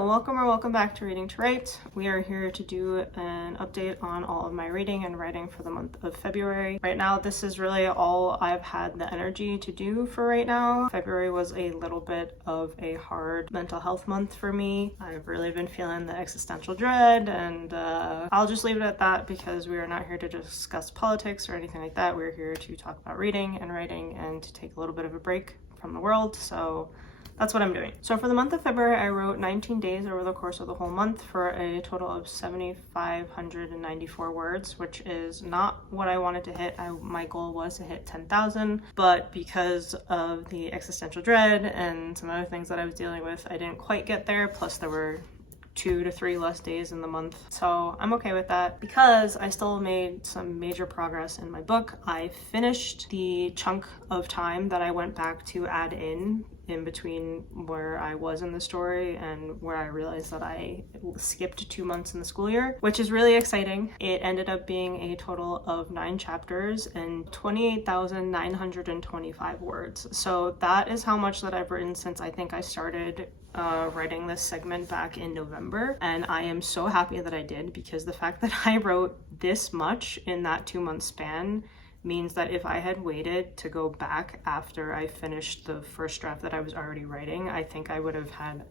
Hello, welcome back to Reading to Write. We are here to do an update on all of my reading and writing for the month of February. Right now, this is really all I've had the energy to do for right now. February was a little bit of a hard mental health month for me. I've really been feeling the existential dread, and I'll just leave it at that because we are not here to discuss politics or anything like that. We're here to talk about reading and writing and to take a little bit of a break from the world. So that's what I'm doing. So for the month of February, I wrote 19 days over the course of the whole month for a total of 7,594 words, which is not what I wanted to hit. My goal was to hit 10,000, but because of the existential dread and some other things that I was dealing with, I didn't quite get there. Plus there were 2 to 3 less days in the month. So I'm okay with that because I still made some major progress in my book. I finished the chunk of time that I went back to add in between where I was in the story and where I realized that I skipped 2 months in the school year, which is really exciting. It ended up being a total of 9 chapters and 28,925 words. So that is how much that I've written since I think I started writing this segment back in November, and I am so happy that I did, because the fact that I wrote this much in that 2-month span means that if I had waited to go back after I finished the first draft that I was already writing, I think I would have had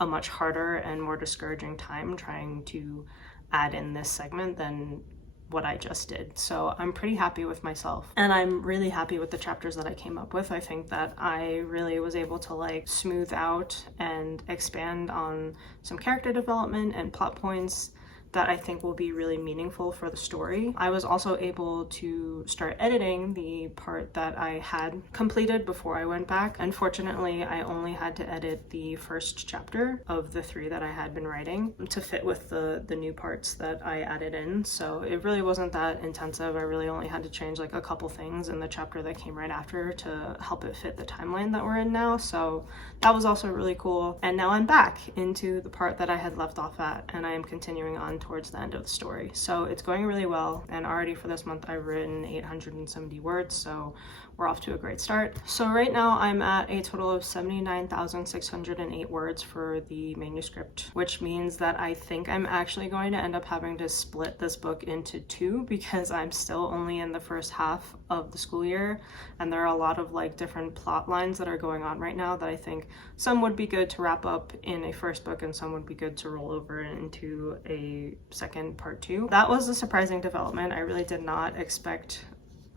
a much harder and more discouraging time trying to add in this segment than what I just did. So I'm pretty happy with myself, and I'm really happy with the chapters that I came up with. I think that I really was able to like smooth out and expand on some character development and plot points that I think will be really meaningful for the story. I was also able to start editing the part that I had completed before I went back. Unfortunately, I only had to edit the first chapter of the 3 that I had been writing to fit with the new parts that I added in. So it really wasn't that intensive. I really only had to change like a couple things in the chapter that came right after to help it fit the timeline that we're in now. So that was also really cool. And now I'm back into the part that I had left off at, and I am continuing on towards the end of the story. So it's going really well, and already for this month I've written 870 words, so we're off to a great start. So right now I'm at a total of 79,608 words for the manuscript, which means that I think I'm actually going to end up having to split this book into 2 because I'm still only in the first half of the school year, and there are a lot of like different plot lines that are going on right now that I think some would be good to wrap up in a first book and some would be good to roll over into a second part 2. That was a surprising development. I really did not expect,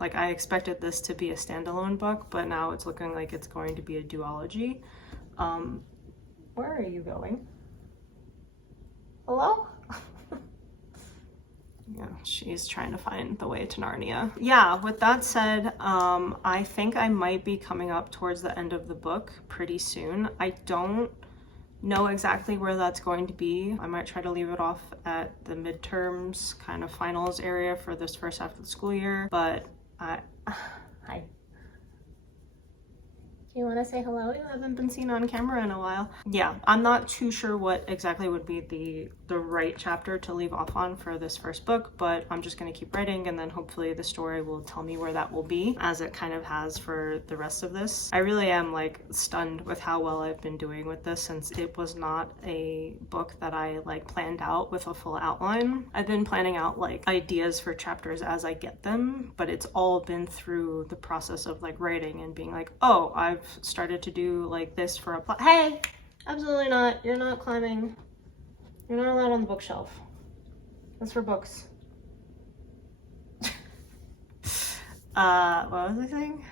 like I expected this to be a standalone book, but now it's looking like it's going to be a duology. Where are you going? Hello? Yeah, she's trying to find the way to Narnia. Yeah, with that said, I think I might be coming up towards the end of the book pretty soon. I don't know exactly where that's going to be. I might try to leave it off at the midterms kind of finals area for this first half of the school year, but hi. You want to say hello? You haven't been seen on camera in a while. Yeah, I'm not too sure what exactly would be the right chapter to leave off on for this first book, but I'm just going to keep writing, and then hopefully the story will tell me where that will be, as it kind of has for the rest of this. I really am like stunned with how well I've been doing with this, since it was not a book that I like planned out with a full outline. I've been planning out like ideas for chapters as I get them, but it's all been through the process of like writing and being like, oh, I've started to do like this for a plot. Hey, absolutely not. You're not climbing. You're not allowed on the bookshelf. That's for books. What was I saying?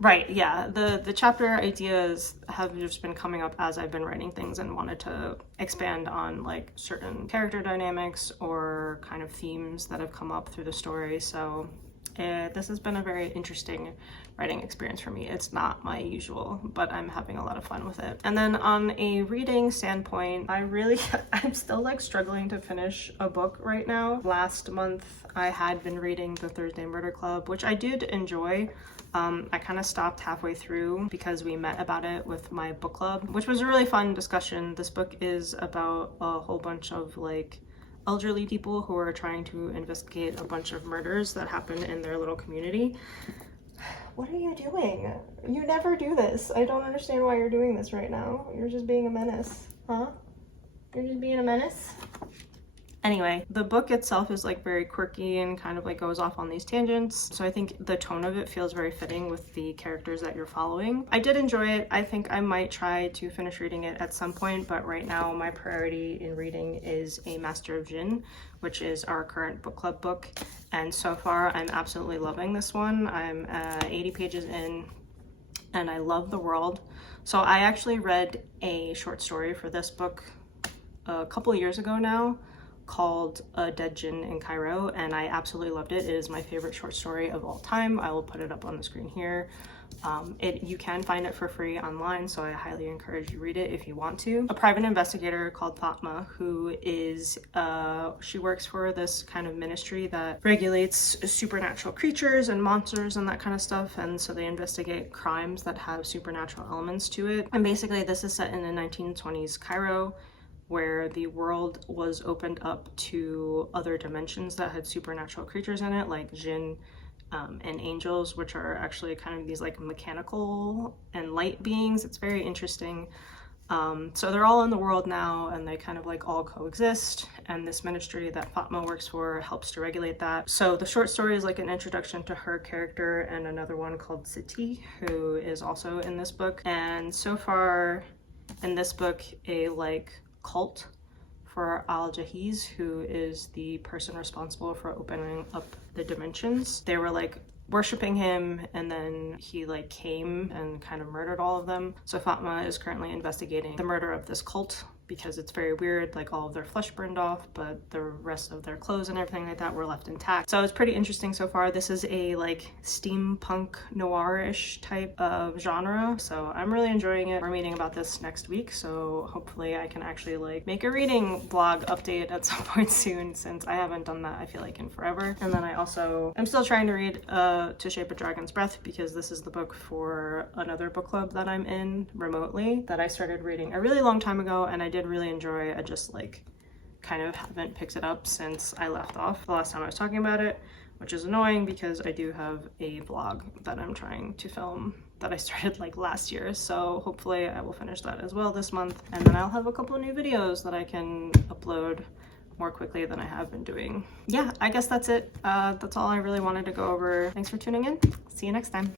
Right, yeah, the chapter ideas have just been coming up as I've been writing things and wanted to expand on like certain character dynamics or kind of themes that have come up through the story. So this has been a very interesting writing experience for me. It's not my usual, but I'm having a lot of fun with it. And then on a reading standpoint, I'm still like struggling to finish a book right now. Last month I had been reading The Thursday Murder Club, which I did enjoy. I kind of stopped halfway through because we met about it with my book club, which was a really fun discussion. This book is about a whole bunch of like elderly people who are trying to investigate a bunch of murders that happen in their little community. What are you doing? You never do this. I don't understand why you're doing this right now. You're just being a menace, huh? You're just being a menace. Anyway, the book itself is like very quirky and kind of like goes off on these tangents. So I think the tone of it feels very fitting with the characters that you're following. I did enjoy it. I think I might try to finish reading it at some point, but right now my priority in reading is A Master of Jinn, which is our current book club book. And so far I'm absolutely loving this one. I'm 80 pages in and I love the world. So I actually read a short story for this book a couple of years ago now, called A Dead Djinn in Cairo, and I absolutely loved it. It is my favorite short story of all time. I will put it up on the screen here. You can find it for free online, so I highly encourage you read it if you want to. A private investigator called Fatma, who is, she works for this kind of ministry that regulates supernatural creatures and monsters and that kind of stuff, and so they investigate crimes that have supernatural elements to it. And basically this is set in the 1920s Cairo, where the world was opened up to other dimensions that had supernatural creatures in it, like jinn and angels, which are actually kind of these like mechanical and light beings. It's very interesting. So they're all in the world now, and they kind of like all coexist, and this ministry that Fatma works for helps to regulate that. So the short story is like an introduction to her character and another one called Siti, who is also in this book. And so far in this book, a like cult for Al-Jahiz, who is the person responsible for opening up the dimensions. They were like worshiping him, and then he like came and kind of murdered all of them. So Fatma is currently investigating the murder of this cult, because it's very weird, like all of their flesh burned off, but the rest of their clothes and everything like that were left intact. So it's pretty interesting so far. This is a like steampunk noir-ish type of genre, so I'm really enjoying it. We're meeting about this next week, so hopefully I can actually like make a reading blog update at some point soon, since I haven't done that, I feel like, in forever. And then I'm still trying to read To Shape a Dragon's Breath, because this is the book for another book club that I'm in remotely that I started reading a really long time ago, and I did really enjoy. I just like kind of haven't picked it up since I left off the last time I was talking about it, which is annoying because I do have a vlog that I'm trying to film that I started like last year, so hopefully I will finish that as well this month, and then I'll have a couple of new videos that I can upload more quickly than I have been doing. Yeah, I guess that's it. That's all I really wanted to go over. Thanks for tuning in. See you next time.